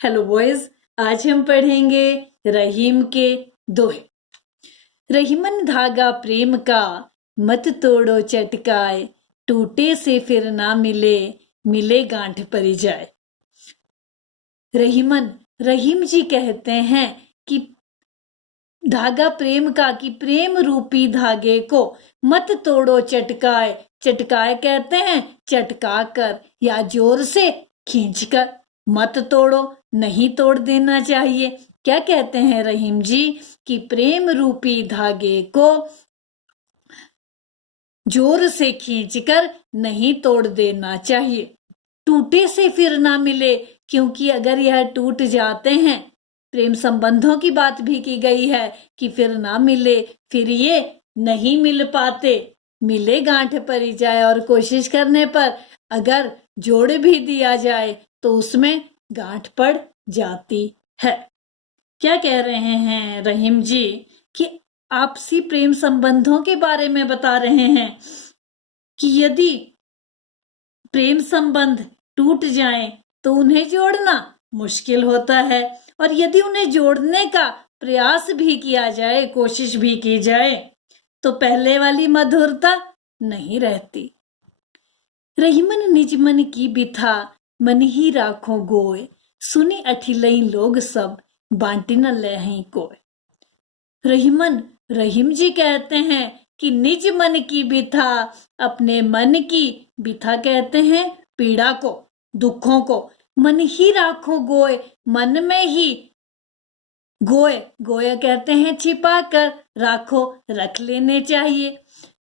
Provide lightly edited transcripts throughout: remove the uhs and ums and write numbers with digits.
Hello boys, आज हम पढ़ेंगे रहीम के दोहे। रहीमन धागा प्रेम का, मत तोड़ो चटकाए, टूटे से फिर ना मिले, मिले गांठ परी जाए। रहीम जी कहते हैं कि धागा प्रेम का, कि प्रेम रूपी धागे को मत तोड़ो चटकाए। चटकाए कहते हैं चटका कर या जोर से खींच कर। मत तोड़ो, नहीं तोड़ देना चाहिए। क्या कहते हैं रहीम जी कि प्रेम रूपी धागे को जोर से खींचकर नहीं तोड़ देना चाहिए। टूटे से फिर ना मिले, क्योंकि अगर यह टूट जाते हैं, प्रेम संबंधों की बात भी की गई है कि फिर ना मिले, फिर ये नहीं मिल पाते, मिले गांठ परी जाए। और कोशिश करने पर अगर जोड़ भी दिया जाए तो उसमें गांठ पड़ जाती है। क्या कह रहे हैं रहीम जी कि आपसी प्रेम संबंधों के बारे में बता रहे हैं कि यदि प्रेम संबंध टूट जाएं तो उन्हें जोड़ना मुश्किल होता है, और यदि उन्हें जोड़ने का प्रयास भी किया जाए, कोशिश भी की जाए, तो पहले वाली मधुरता नहीं रहती। रहीमन निज मन की बिथा, मन ही राखो गोय, सुनी अठिलई लोग सब, बांटी न लहई कोय। रहीम जी कहते हैं कि निज मन की बिथा, अपने मन की बिथा कहते हैं पीड़ा को, दुखों को, मन ही राखो गोय, मन में ही गोय, गोय कहते हैं छिपा कर, राखो रख लेने चाहिए।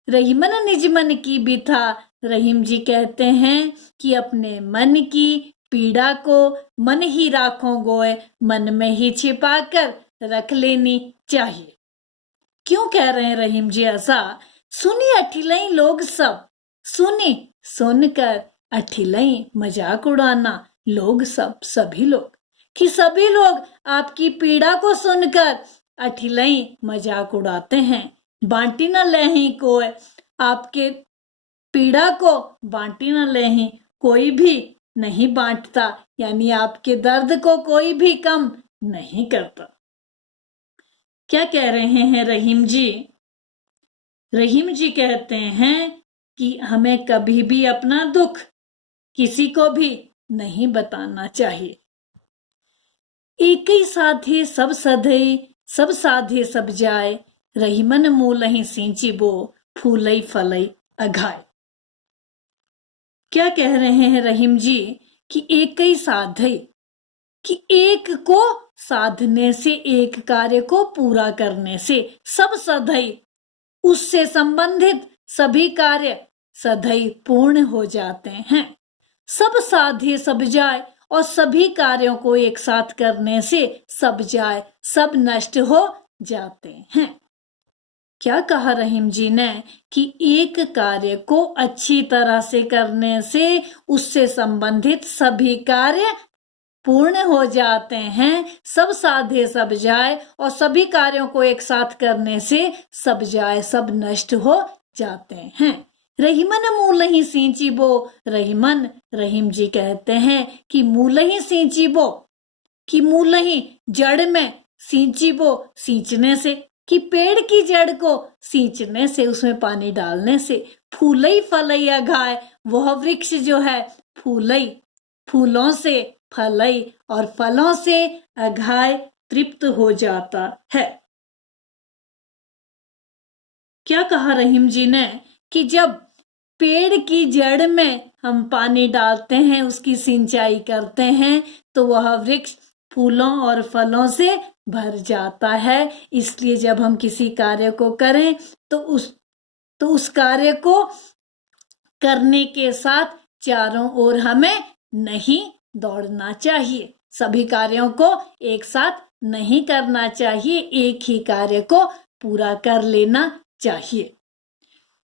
रहीमन निज मन की बिथा, रहीम जी कहते हैं कि अपने मन की पीड़ा को मन ही राखो गोय, मन में ही छिपा कर रख लेनी चाहिए। क्यों कह रहे हैं रहीम जी ऐसा? सुनी अठिलई लोग सब, सुनी सुनकर, अठिलई मजाक उड़ाना, लोग सब सभी लोग, कि सभी लोग आपकी पीड़ा को सुनकर अठिलई मजाक उड़ाते हैं। बांटी न लेही कोई, आपके पीड़ा को बांटी न लेही, कोई भी नहीं बांटता, यानी आपके दर्द को कोई भी कम नहीं करता। क्या कह रहे हैं रहीम जी? रहीम जी कहते हैं कि हमें कभी भी अपना दुख किसी को भी नहीं बताना चाहिए। एक ही साथे सब सधई, सब साधे सब जाए, रहीमन मूलहि सींची बो, फूलई फलई अघाय। क्या कह रहे हैं रहीम जी कि एक ही साधई, कि एक को साधने से, एक कार्य को पूरा करने से, सब सधई, उससे संबंधित सभी कार्य सधई पूर्ण हो जाते हैं। सब साधे सब जाए, और सभी कार्यों को एक साथ करने से सब जाए, सब नष्ट हो जाते हैं। क्या कहा रहीम जी ने कि एक कार्य को अच्छी तरह से करने से उससे संबंधित सभी कार्य पूर्ण हो जाते हैं। सब साधे सब जाए, और सभी कार्यों को एक साथ करने से सब जाए, सब नष्ट हो जाते हैं। रहीमन मूल ही सींची बो, रहीमन, रहीम जी कहते हैं कि मूल ही सींची बो, कि मूल ही जड़ में, सींची बो सींचने से, कि पेड़ की जड़ को सींचने से, उसमें पानी डालने से, फूलई फलई अघाय, वह वृक्ष जो है फूलई, फूलों से, फलई और फलों से अघाय, तृप्त हो जाता है। क्या कहा रहीम जी ने कि जब पेड़ की जड़ में हम पानी डालते हैं, उसकी सिंचाई करते हैं, तो वह वृक्ष फूलों और फलों से भर जाता है। इसलिए जब हम किसी कार्य को करें तो उस कार्य को करने के साथ चारों ओर हमें नहीं दौड़ना चाहिए। सभी कार्यों को एक साथ नहीं करना चाहिए, एक ही कार्य को पूरा कर लेना चाहिए।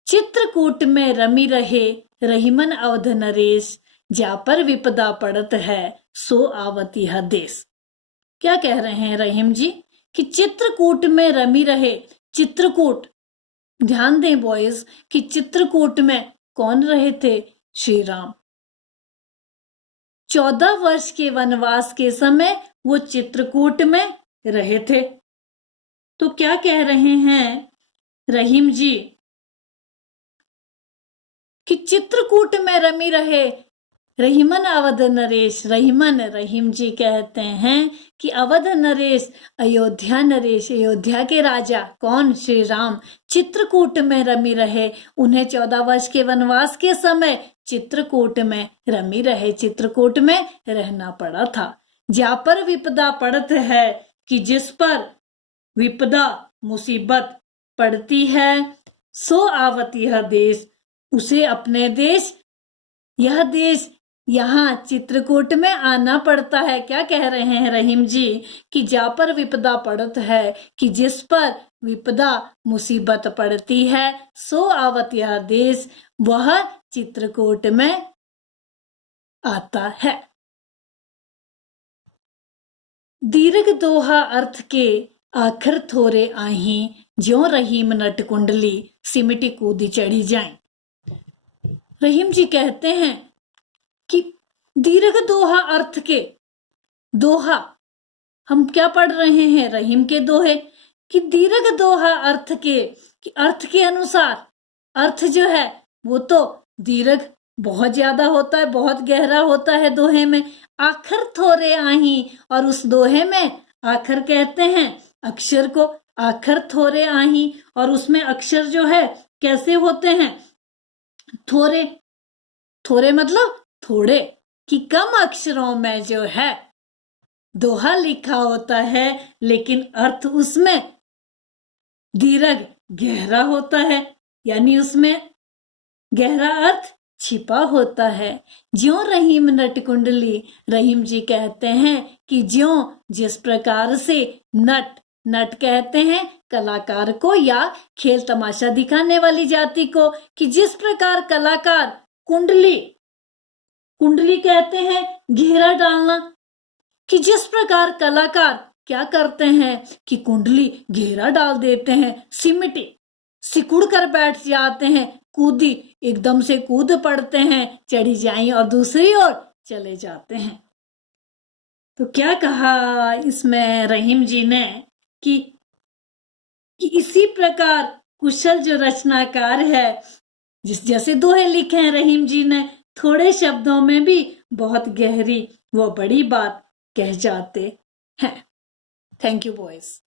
चित्रकूट में रमी रहे, रहीमन अवध नरेश, जा पर विपदा पड़त है, सो आवत यह देश। क्या कह रहे हैं रहीम जी कि चित्रकूट में रमी रहे। चित्रकूट, ध्यान दें बॉयज कि चित्रकूट में कौन रहे थे? श्री राम। 14 वर्ष के वनवास के समय वो चित्रकूट में रहे थे। तो क्या कह रहे हैं रहीम जी कि चित्रकूट में रमी रहे रहीमन अवध नरेश। रहीमन रहीम जी कहते हैं कि अवध नरेश अयोध्या नरेश, अयोध्या के राजा कौन, श्री राम, चित्रकूट में रमी रहे। उन्हें 14 वर्ष के वनवास के समय चित्रकूट में रमी रहे, चित्रकूट में रहना पड़ा था। जा पर विपदा पड़त है कि जिस पर विपदा मुसीबत पड़ती है, सो आवत यह देश, उसे अपने देश, यह देश यहाँ चित्रकूट में आना पड़ता है। क्या कह रहे हैं रहीम जी कि जा पर विपदा पड़त है कि जिस पर विपदा मुसीबत पड़ती है, सो आवत यह देश, वह चित्रकूट में आता है। दीर्घ दोहा अर्थ के आखिर थोरे आही, ज्यों रहीम नट कुंडली सिमटी कूदी चढ़ी जाए। रहीम जी कहते हैं कि दीर्घ दोहा अर्थ के, दोहा हम क्या पढ़ रहे हैं, रहीम के दोहे, कि दीर्घ दोहा अर्थ के, कि अर्थ के अनुसार अर्थ जो है वो तो दीर्घ बहुत ज्यादा होता है, बहुत गहरा होता है दोहे में। आखिर थोरे आही, और उस दोहे में आखिर कहते हैं अक्षर को, आखिर थोरे आही, और उसमें अक्षर जो है कैसे होते हैं, थोरे, थोरे मतलब थोड़े, कि कम अक्षरों में जो है दोहा लिखा होता है, लेकिन अर्थ उसमें दीर्घ गहरा होता है, यानी उसमें गहरा अर्थ छिपा होता है। ज्यों रहीम नट कुंडली, रहीम जी कहते हैं कि ज्यों, जिस प्रकार से, नट, नट कहते हैं कलाकार को या खेल तमाशा दिखाने वाली जाति को, कि जिस प्रकार कलाकार कुंडली, कुंडली कहते हैं घेरा डालना, कि जिस प्रकार कलाकार क्या करते हैं कि कुंडली घेरा डाल देते हैं, सिमटी, सिकुड़ कर बैठ जाते हैं, कूदी, एकदम से कूद पड़ते हैं, चढ़ी जाई और दूसरी ओर चले जाते हैं। तो क्या कहा इसमें रहीम जी ने कि इसी प्रकार कुशल जो रचनाकार है, जिस जैसे दोहे लिखे हैं रहीम जी ने, थोड़े शब्दों में भी बहुत गहरी व बड़ी बात कह जाते हैं। Thank you boys.